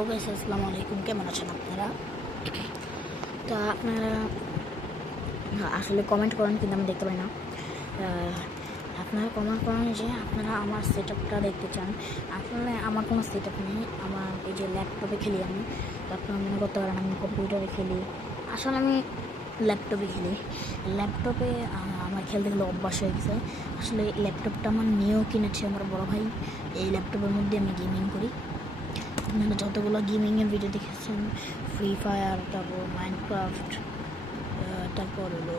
Hello guys, আসসালামু আলাইকুম। কেমন আছেন আপনারা? তা আপনারা আসলে কমেন্ট করেন, কিন্তু আমি দেখতে পাই না। আপনারা কমেন্ট করেন যে আপনারা আমার সেট আপটা দেখতে চান। আসলে আমার কোনো সেট আপ নেই। আমার এই যে ল্যাপটপে খেলি আমি। তো আপনারা মনে করতে পারেন আমি কম্পিউটারে খেলি। আসলে আমি ল্যাপটপে খেলি। ল্যাপটপে আমার খেলতে খেলে অভ্যাস হয়ে গেছে। আসলে ল্যাপটপটা আমার নিয়েও কিনেছে আমার বড় ভাই। এই ল্যাপটপের মধ্যে আমি গেমিং করি। আপনারা যতগুলো গেমিংয়ের ভিডিও দেখেছেন ফ্রি ফায়ার তারপর মাইনক্রাফট তারপর হলো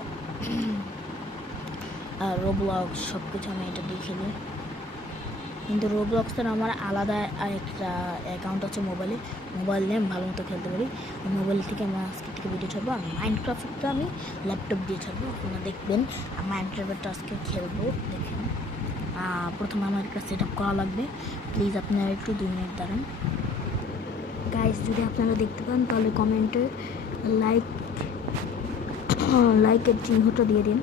রোবলক্স সব কিছু আমি এটা দিয়ে খেলি কিন্তু রোবলক্সের আমার আলাদা একটা অ্যাকাউন্ট আছে মোবাইলে মোবাইল নিয়ে ভালো মতো খেলতে পারি। মোবাইল থেকে আমার আজকে থেকে ভিডিও ছাড়বো। আর মাইনক্রাফটটা আমি ল্যাপটপ দিয়ে ছাড়বো। আপনারা দেখবেন, আর মাইনক্রাফটটা আজকে খেলব। দেখেন। প্রথমে আমার একটা সেট আপ করা লাগবে। প্লিজ আপনারা একটু দুই মিনিট দাঁড়ান। গাইস যদি আপনারা দেখতে পান, তাহলে কমেন্টে লাইক লাইকের চিহ্নটা দিয়ে দিন।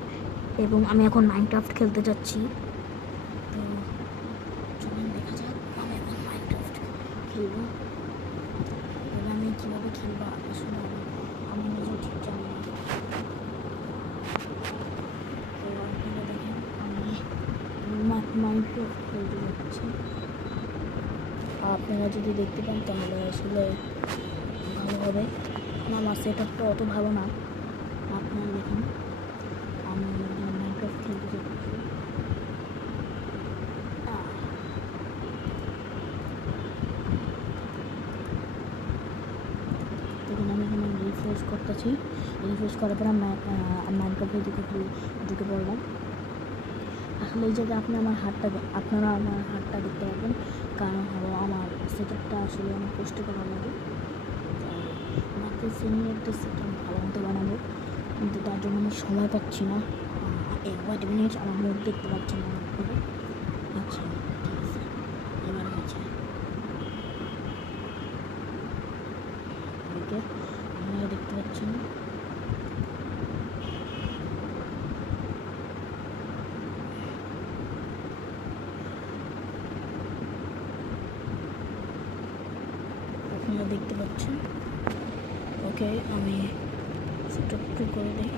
এবং আমি এখন মাইনক্রাফট খেলতে যাচ্ছি। তো চলুন দেখা যাক, আমি এখন মাইনক্রাফট খেলব। এবার আমি কীভাবে খেলব আমি- নিজেও ঠিক তো আপনারা দেখেন, আমি মাইনক্রাফট খেলতে যাচ্ছি। আপনারা যদি দেখতে পান তাহলে আসলে ভালো হবে। না আমার সেট আপটা অত ভালো না। আপনারা দেখুন, আমি খেলতে যাচ্ছি দেখুন, আমি এখানে রিফ্রেশ করতেছি। রিফ্রেশ করার পর আমি মাইনক্রাফটের দিকে ঢু- ঢুকে পড়লাম। আসলে এই জায়গায় আপনি আমার হাতটা আপনারা আমার হাতটা দেখতে পাবেন কারণ হলো আমার সেট আপটা আসলে আমার কষ্ট করা লাগে ভাবতেছি আমি একটা সেট ভালো মতো বানাবো, কিন্তু তার জন্য আমি সময় পাচ্ছি না। হোয়াট মিনিট আমার মুখ দেখতে পাচ্ছি না। করে আচ্ছা ঠিক আছে এবার হয়েছে এদিকে আপনারা দেখতে পাচ্ছেন আপনারা দেখতে পাচ্ছেন ওকে আমি সেটা একটু করে দিই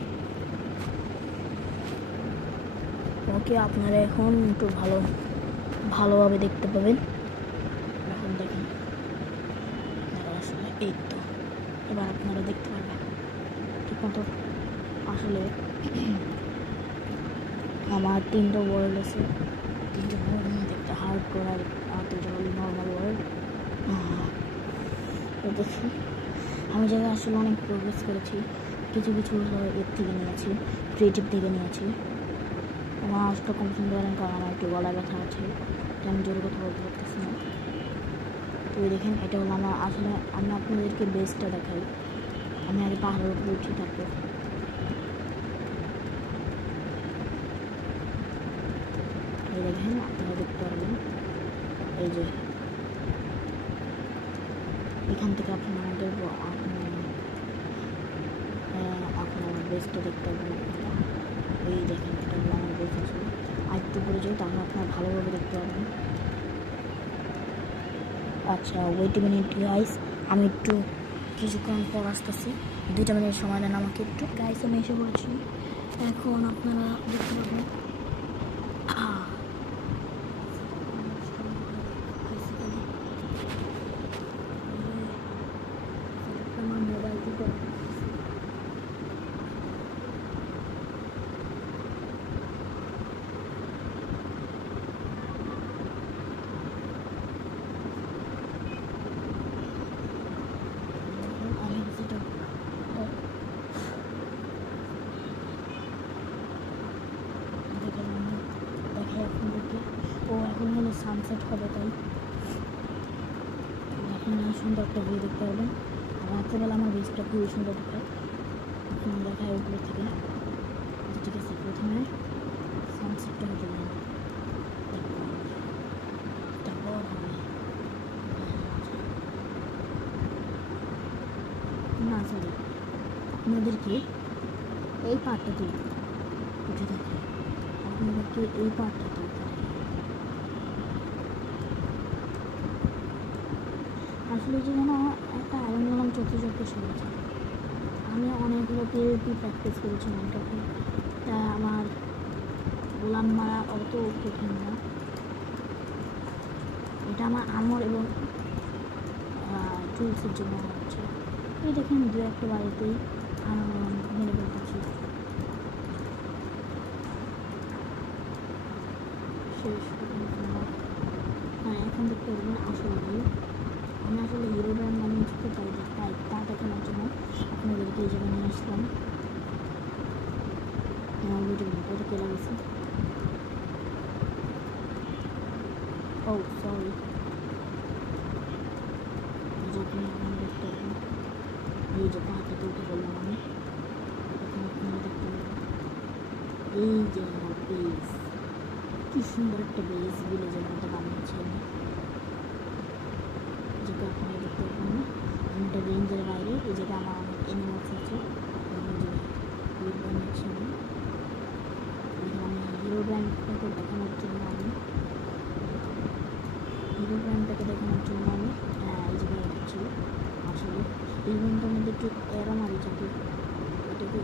ওকে আপনারা এখন একটু ভালো, ভালোভাবে দেখতে পাবেন। এখন দেখেন আসলে, এই তো, এবার আপনারা দেখতে পারবেন ঠিক মতো আসলে আমার তিনটা ওয়ার্ল্ড আছে, তিনটে ওয়ার্ল্ড মধ্যে একটা হার্ড করার আর দুটো হলো নর্মাল ওয়ার্ল্ড তো দেখুন আমি জায়গায় আসলে অনেক প্রোগ্রেস করেছি, কিছু কিছু এর থেকে নিয়েছি ক্রিয়েটিভ থেকে নিয়েছি। আমার কম শুনতে পারেন কারণ আমার একটু গলা ব্যথা আছে আমি জোরে কথা বলতে পারতেছি না। তো দেখেন এটা হলো আমার আসলে আমি আপনাদেরকে বেসটা দেখাই। আমি আগে পাহাড়ের উপরে উঠি তারপর এই দেখেন আপনারা দেখতে পারবেন। এই যে এখান থেকে আপনি আমাদের ব- আপনি আহ, আপনি আমার বেসটা দেখতে পারবেন। আপনারা এই দেখেন, এটা হলো আমার বেস আসলে আয়ত্ত যাই তাহলে আপনারা ভালোভাবে দেখতে পারবেন। আচ্ছা ওয়েট মিনিট গাইস আমি একটু কিছুক্ষণ পর আসতেছি। দুইটা মিনিট সময় দেন আমাকে একটু। গাইস আমি এসে পড়েছি। এখন আপনারা দেখতে পাবেন আহ, আমার মোবাইল থেকে আমি যেটা দেখেন আমি দেখে এখন দেখে ও এখন হলো সানসেট হবে তাই। এখন সুন্দর একটা ভিউ দেখতে পারবেন আর রাত্রেবেলা আমার বীজটা খুবই সুন্দর এখন দেখায় উপরে থেকে। ঠিক আছে, প্রথমে সানসেটটা হতে হবে। না সরি আপনাদেরকে এই পার্টটা তুলতে উঠে থাকে। আপনাদেরকে এই পার্টটা তুলতে হবে আসলে যে যেন একটা গেলাম চলতে চলতে শুনেছি আমি অনেকগুলো পিএইচডি প্র্যাকটিস করেছি মাইন্ডটাকে তা আমার গোলাম মারা অত কঠিন না। এটা আমার আমর এবং টুলসের জন্য হচ্ছে। এই দেখেন দু একটা বাড়িতেই আনন্দ মেরে ফেলতেছি শেষ হ্যাঁ এখন দেখতে পারবেন আসলে view। আমি আসলে হিরো ব্র্যান্ড বানিয়ে থাকতে পাই তাই তা দেখানোর জন্য আপনাদেরকে এই জায়গায় নিয়ে আসলাম আমার ভিডিও ওটা কেলা গেছে ও সরি যখন আপনারা দেখতে পাবেন এই যে পাহাড়টা তুলতে বললাম আমি এখন আপনারা দেখতে পাবেন এই যে আমার বেস কি সুন্দর একটা বেস ভিলেজের মধ্যে বানিয়েছি আমি যেটা আপনারা দেখতে পাবেন না আমি এটা রেঞ্জের বাইরে এই জায়গায় আমার অনেক এনিমেলস আছে এবং যে ভিউ বানিয়েছি আমি এখানে আমি হিরো ব্র্যান্ডটাকে দেখানোর জন্য আমি হিরো ব্র্যান্ডটাকে দেখানোর জন্য আমি জায়গায় যাচ্ছি আসলে এই মধ্যে একটু এরা মারি যাতে এটাকে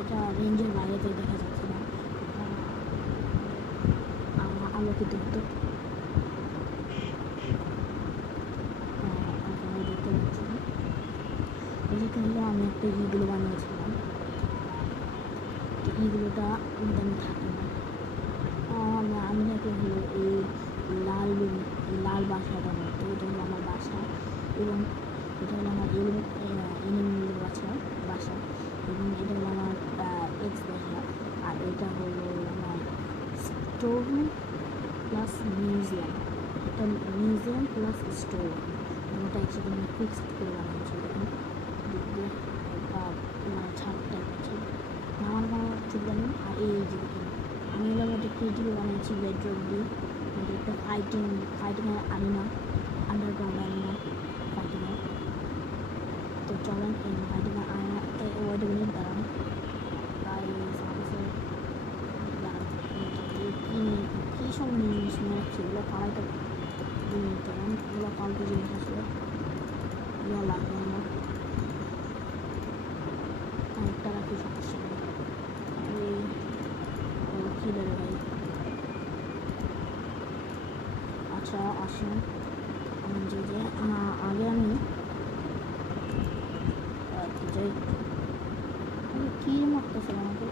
এটা রেঞ্জের বাইরেতে দেখা যাচ্ছে না। আলোকিত হতো আহ, আপনারা দেখতে পাচ্ছেন এই যে হলো আমি একটা ইগুলো বানিয়েছিলাম ইগুলোটা ইদানি থাকে না। আহ, আমি নাকি হলো এই লাল লাল বাসাটা মতো এটা হলো আমার বাসা এবং এটা হলো আমার এনিমেলের বাসা বাসা এবং এটা হলো আমার এক্স বাসা আর এটা হলো আমার স্টোর প্লাস মিউজিয়াম এটা মিউজিয়াম প্লাস স্টোর ওটা একসাথে ফিক্সড করে বানিয়েছি দেখুন দিক দিয়ে একটা মানে ছাদ টাইপ আছে আমার জানি আর এই যে দেখুন, আমি এবার একটা ক্রিয়েটিভ বানিয়েছি বেডরুম দিয়ে। কিন্তু একটা ফাইটিং ফাইটিংয়ের আরিনা আন্ডারগ্রাউন্ড আরিনা ফাইটিংয়ের তো চলেন, এই ফাইটিংয়ের আরিনা ওয়াইড মিনিট দাঁড়ান। প্রায় সার্ভিসের কী সব জিনিস হচ্ছে? এগুলো জিনিস আসলে। লাগবে আমার। অনেকটা রাখি, সমস্যা এই কী আচ্ছা আসুন। যে আগে আমি যে আমি কী মারতেছিল আমাকে?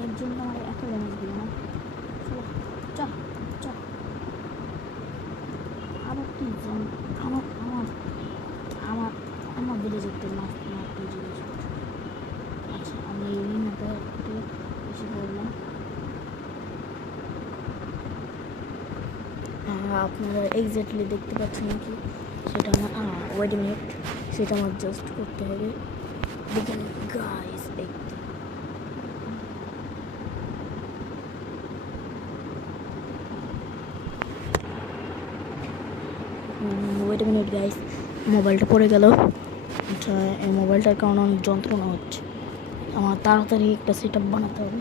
এর জন্য আমার এত ড্যামেজ দিল না। চলো চ চ আবার কি আমার আমার আমার আমার বেড়ে যেতে মারতে জিজ্ঞেস করছে আচ্ছা আমি এই মতো একটু বেশি বললাম হ্যাঁ আপনারা এক্স্যাক্টলি দেখতে পাচ্ছেন নাকি সেটা আমার ওয়েট মিনিট সেটা আমার জাস্ট করতে হবে। দেখেন গাইস দেখতে ওয়েট মিনিট গাইস মোবাইলটা পড়ে গেল। আচ্ছা এই মোবাইলটার কারণে অনেক যন্ত্রণা হচ্ছে। আমার তাড়াতাড়ি একটা সেট বানাতে হবে।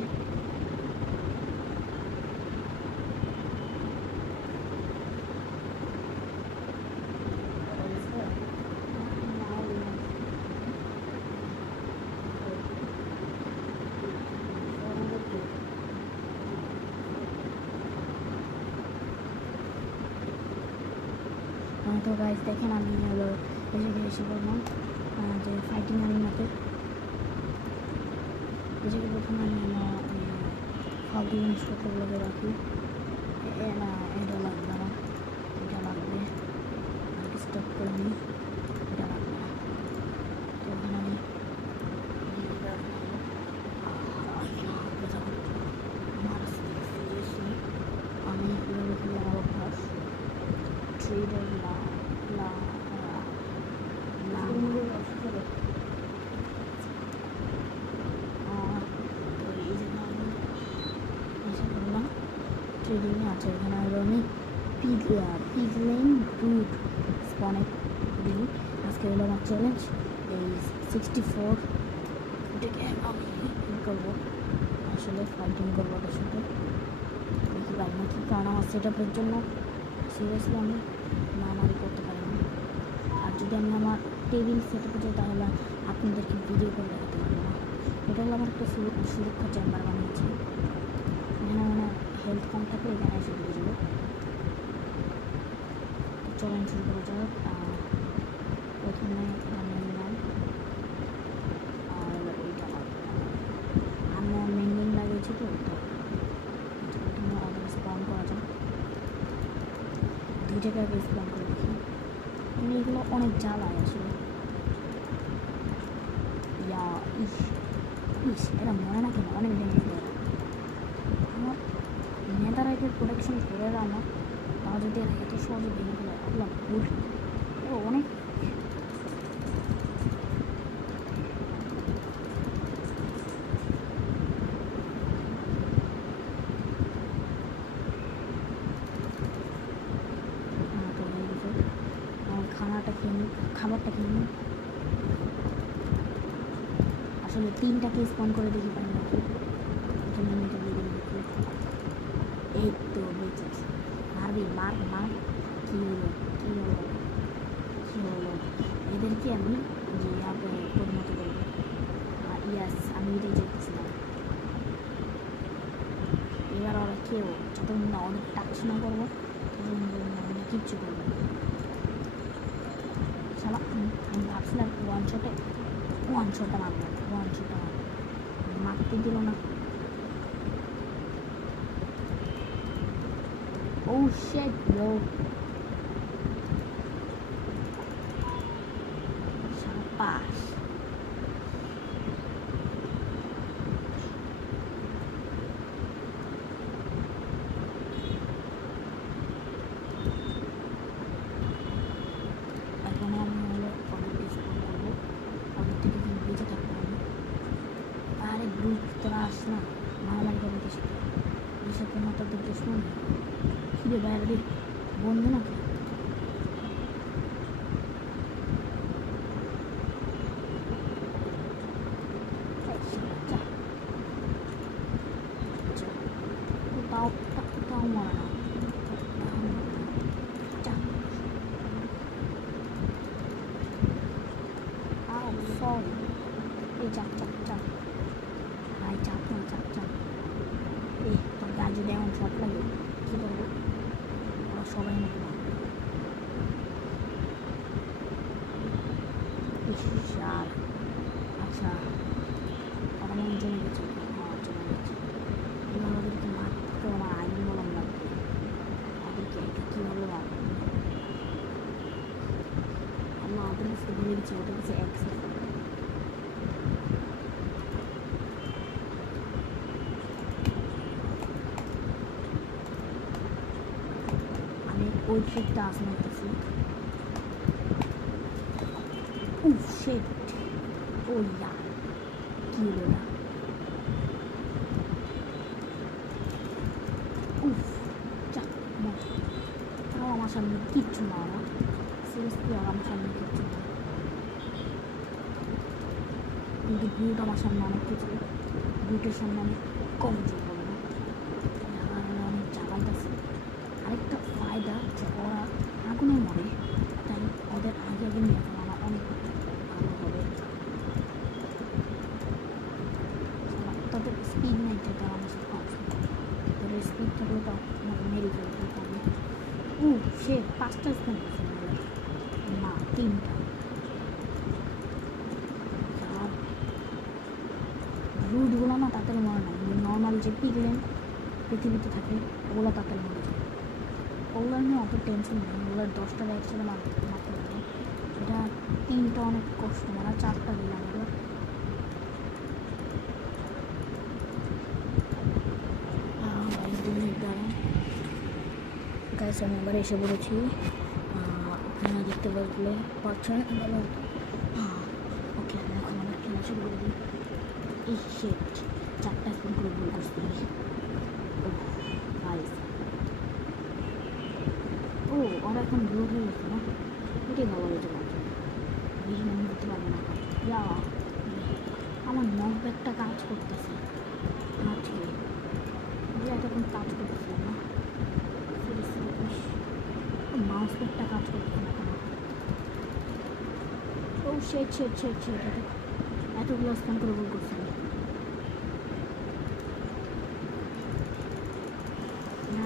তো গাইজ দেখেন আমি হলো এই জায়গায় এসে বললাম যে ফাইটিং আরিনাতে এই জায়গায় প্রথমে আমি আমার ফালতু জিনিসপত্রগুলোকে রাখি। না এটা লাগবে না এটা লাগবে। স্টপ করে নিই এটা লাগবে না। তো ওখানে আমি আমি আমার অভ্যাস। ট্রেডার লা লা লা আর তো এই জন্য আমি এসে বললাম ট্রেডিং আছে এখানে আরও আমি পিগলেন ব্রুড স্পনে দিই আজকে হলো আমার চ্যালেঞ্জ এই সিক্সটি ফোর এটাকে আমি করব আসলে ফাইটিং করব ওটার সাথে দেখি পারি না কি কারণ আমার সেট আপের জন্য সিরিয়াসলি আমি মারামারি করতে পারি না। আর যদি আমি আমার টেবিল সেট আপে যাই, তাহলে আপনাদেরকে ভিডিও করে দেখাতে পারব না। এটা হলো আমার একটা সুর- সুরক্ষা চেম্বার বানিয়েছি। এখানে মানে হেলথ কম থাকলে এখানে এসে শুরু করা যাক প্রথমে বানিয়ে নিলাম আর এইটা বানাবো। আমি মেনলিং লাগিয়েছি তো প্রথমে আগে স্পন করা যাক দুই জায়গায় আগে স্পন করে দেখি মানে এগুলো অনেক জ্বালায় আসলে ইয়া ইস ইস এরা মনে না কেন অনেক ড্যামেজ দেয় আমার নেদারাইটের প্রোটেকশন করে আমার তারা যদি এরা এত সহজে ভেঙে ফেলে এগুলো ভুল অনেক। তো খাবারটা খেয়ে নিই। আসলে তিনটাকে স্পন করে দেখি পাই নাকি এখানে আমি এটা দিয়ে দিই দেখি এই তো বেঁচেছি মারবি মার মার কী হলো কী হলো কী হলো এদেরকে আমি যে ইয়াতে পরিণত করব ইয়াস আমি এটাই চেয়েছিলাম এবার ওরা কেউ যতক্ষণ না অনেক না করব ততক্ষণ আমি কিচ্ছু করব আমি ভাবছিলাম ওয়ান শটে ওয়ান শটটা মারবো ওয়ান শটটা মারবো মারতে দিল না Oh shit. Sapas. এখন আমি হলো ওদের ডিসপ্লে করব ওদের থেকে কিন্তু বেঁচে থাকব আমি আরে গ্রুপ তোরা আস না মারামারি করব তো সাথে এসব কোনো তোদের দুশ্মন কিরে বাইরে রে বন্ধু নাকি এই শালা, যা। যা। ও তাও তা- তাও মরে না তাও মরে না। যা। আও সরি এই চাপ চাপ চাপ ভাই চাপ না চাপ চাপ এই তোর গায়ে যদি এমন শট লাগে কী করব ওরা সবাই আমাকে মারবে ইস, আর আচ্ছা ওরা মনে জমে গেছে হ্যাঁ জমে গেছে এবার ওদেরকে মারতে আমার আইন বলম লাগবে ওদেরকে এটা কীভাবে মারবে আমরা ওদের কাছে ভুলে গেছি ওদের কাছে অ্যাক্সেস আমি ওই ট্রিকটা আজমাইতেছি উফ শেট ও ইয়া কি হলো না উফ যাক মর তাও আমার সামনে কিচ্ছু না আমার সিরিয়াসলি আর আমার সামনে কিচ্ছু না কিন্তু ভিউটা আমার সামনে অনেক কিছু ব্লুটের সামনে অনেক কম কিছু করব না যারা অনেক চালাইতেছে আরেকটা ফায়দা যে ওরা আগুনে মরে তাই ওদের আগে আগে নিয়ে ফেলা অনেক ভালো হবে শালা, তাদের স্পিড নাই তো তারা আমার সাথে পারছে না তাদের স্পিড থাকলে তো আমাকে মেরে ফেলতে হবে ও সে পাঁচটা স্পিন না তিনটা আর রুটগুলো না তাড়াতাড়ি মরে না। নর্মাল যে পিগলেন পৃথিবীতে থাকে ওগুলো তাড়াতাড়ি মরে যায়। ওগুলো নিয়ে অত টেনশন নেই। ওগুলোর দশটা মারতে মারতে লাগে এটা তিনটা অনেক কষ্ট। মারা চারটা দিলাম গাইস আমি এবার এসে আহ, আপনারা দেখতে পারলে পাচ্ছেন ওকে আমি এখন আমার খেলা শুরু করে দিই এই শেট চারটা ফোন করে ভুল করছি গাইস ও ওরা এখন ব্লু হয়ে গেছে না হয়েছে বেশি মনে করতে পারবে না ইয়া আমার নকব্যাকটা কাজ করতেছে। আজকে যে এতক্ষণ কাজ করতেছিল না? মাউস একটা কাজ করতেছে না কেন? ও শেট শেট শেট শেট এতগুলো স্ক্যান করে ভুল করছি।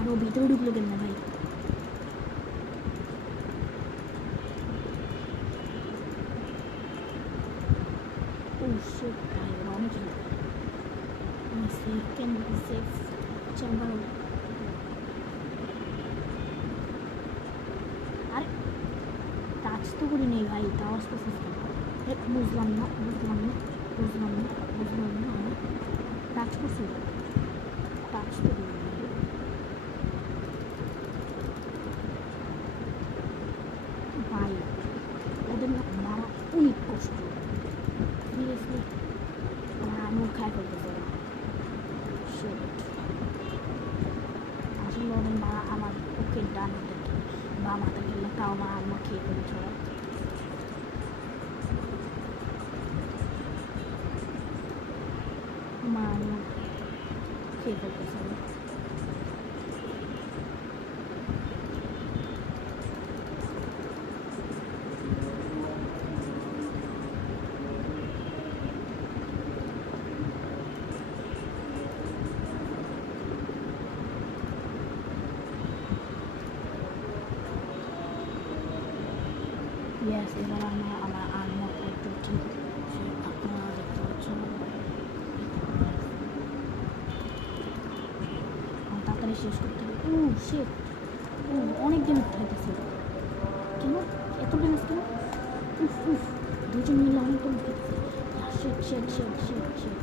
আরও ভিতরে ঢুকলো কেন ভাই ও শেট ভাই ওরা অনেক safe can be safe chamber আরে তো করি নেই ভাই তাও আসতেছিস কেন এ, বুঝলাম না বুঝলাম না বুঝলাম না বুঝলাম না আমি টাচ করছি টাচ করি নাই। ভাই ওদের না মারা অনেক কষ্ট সিরিয়াসলি আমার আঙুল খায় ফেলতেছে ওরা Shit. আসলে ওদের মারা আমার পক্ষে ডান হাতে বাম হাতে গেলে তাও আমার আম্মা খেয়ে ফেলেছে ওরা আমার আম্মা খেয়ে ফেলতেছে ওরা। Yes, এবার আমরা আমার আনমক একটু ঠিক সে আপনারা দেখতে পাচ্ছেন আমার তাড়াতাড়ি শেষ করতে হবে ও শেট অনেক দিন খাইতেছে। কেন? এত ড্যামেজ কেন? উফ উফ, দুজন মিলে অনেক ড্যামেজ খাইতেছে শেট শেট শেট শেট শেট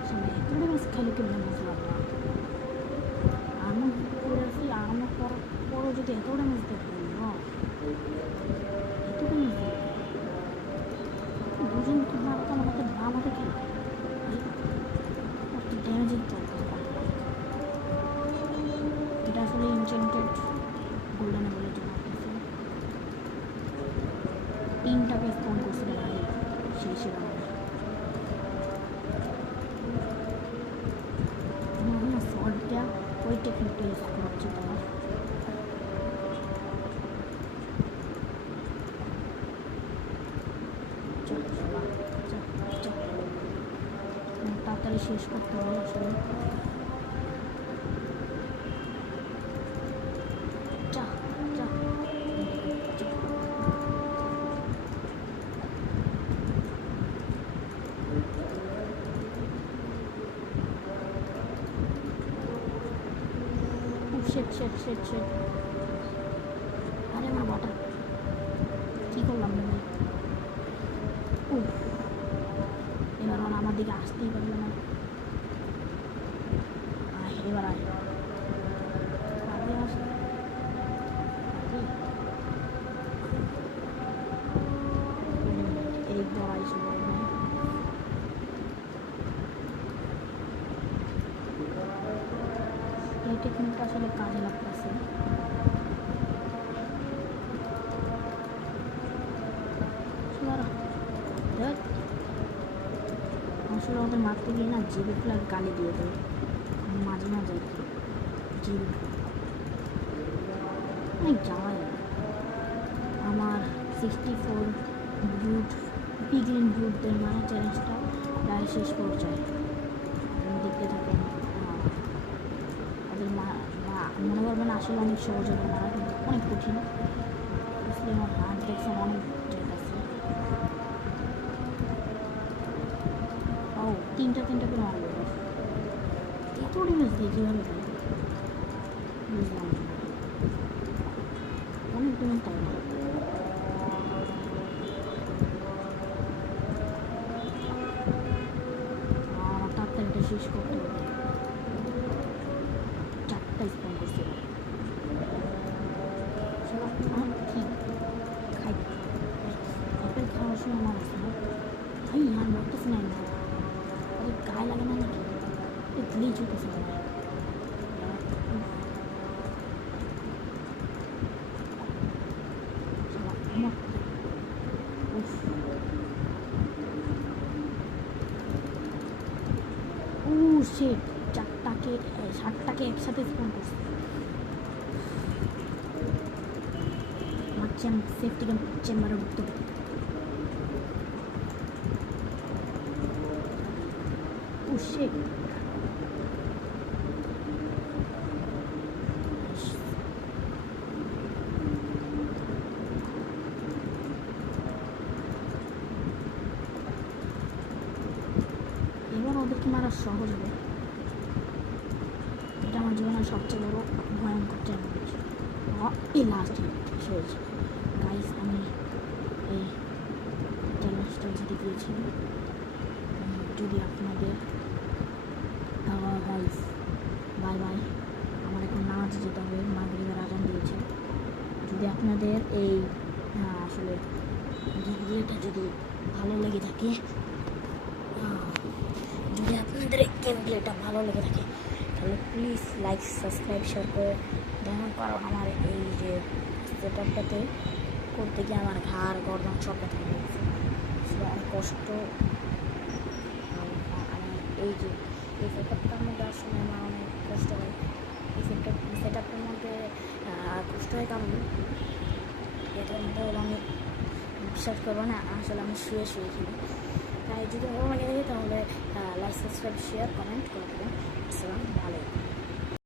আসলে এত ড্যামেজ খাইলে কেমন বুঝলাম না আমি করেছি আমার পর পরও যদি এত ড্যামেজ দেখব এত ড্যামেজ দুজন তোমার তো আমাকে বাম হাতে খেলে একটু ড্যামেজের দরকার এটা আসলে ইনচেন্টেড গোল্ডেন বলে জন্য তিনটাকে স্পন করছিল ভাই সেই সেরা আমার না শর্ট দেওয়া ওই টেকনিকটা ইউজ করা উচিত আমার তাড়াতাড়ি শেষ করতে হবে আসলে। শেট শেট শেট আরে আমার বাটা। কী করলাম ভাই? উফ। এবার ওরা আমার দিকে আসতেই পারল না। এবার আয়। এই দড়াই ছিল ভাই। এই টেকনিকটা আসলে কাজে আসলে ওদের মারতে গিয়ে না জিবি ফ্ল্যাগ গালি দিয়ে দেয়। মাঝে মাঝে জিবি অনেক জ্বালা লাগে আমার সিক্সটি ফোর ব্রুট পিগলিন ব্রুটদের মারা চ্যালেঞ্জটা প্রায় শেষ পর্যায়ে। দেখতে থাকেন ওদের মা মনে করবেন আসলে অনেক সহজ হবে, মারা কিন্তু অনেক কঠিন। আসলে আমার হাত দেখছেন অনেক আছে ও তিনটা তিনটা করে মারবে এবার। এত ড্যামেজ দিয়ে কীভাবে দেয় বুঝলাম না অনেক ড্যামেজ তাই না আমার তাড়াতাড়ি এটা শেষ করতে হবে চারটা স্পন করছে এবার। শালা, আমার কি খাই আপেল খাওয়ার সময় আমার আছে না ভাই আর মরতেছে না না ওদের গায়ে লাগে না নাকি এ গ্লিচ হতেছে না আমার উফ। শিট চারটাকে সাতটাকে একসাথে স্পন করছে। আমার সেফটি চেম্বারে ঢুকতে হবে। ও এবার ওদেরকে মারা সহজ হবে। সবচেয়ে বড় ভয়ঙ্কর চ্যালেঞ্জ এই লাস্ট শেষ গাইস আমি এই চ্যালেঞ্জটা জিতে গিয়েছি যদি আপনাদের গাইস বাই বাই আমার এখন নামাজে যেতে হবে মা মাগরিবের আজান দিয়েছে যদি আপনাদের এই আসলে ভিডিওটা যদি ভালো লেগে থাকে যদি আপনাদের এই গেম প্লেটা ভালো লেগে থাকে তাহলে প্লিজ লাইক সাবস্ক্রাইব শেয়ার করে দেখুন কারণ আমার এই যে সেট করতে গিয়ে আমার ঘাড়, গর্দন সব ব্যথা হয়ে গেছে। অনেক কষ্ট আমার এই যে এই সেট আপটার মধ্যে আসলে আমার অনেক কষ্ট হয়। এই সেট আপ সেট আপটার মধ্যে কষ্ট হয় কারণ এটার মধ্যে আমি বিশ্বাস করব না, আসলে আমি শুয়ে শুয়েছিলাম তাই যদি ভালো লাগে তাহলে লাইক সাবস্ক্রাইব শেয়ার কমেন্ট করে দেবেন আসসালামু আলাইকুম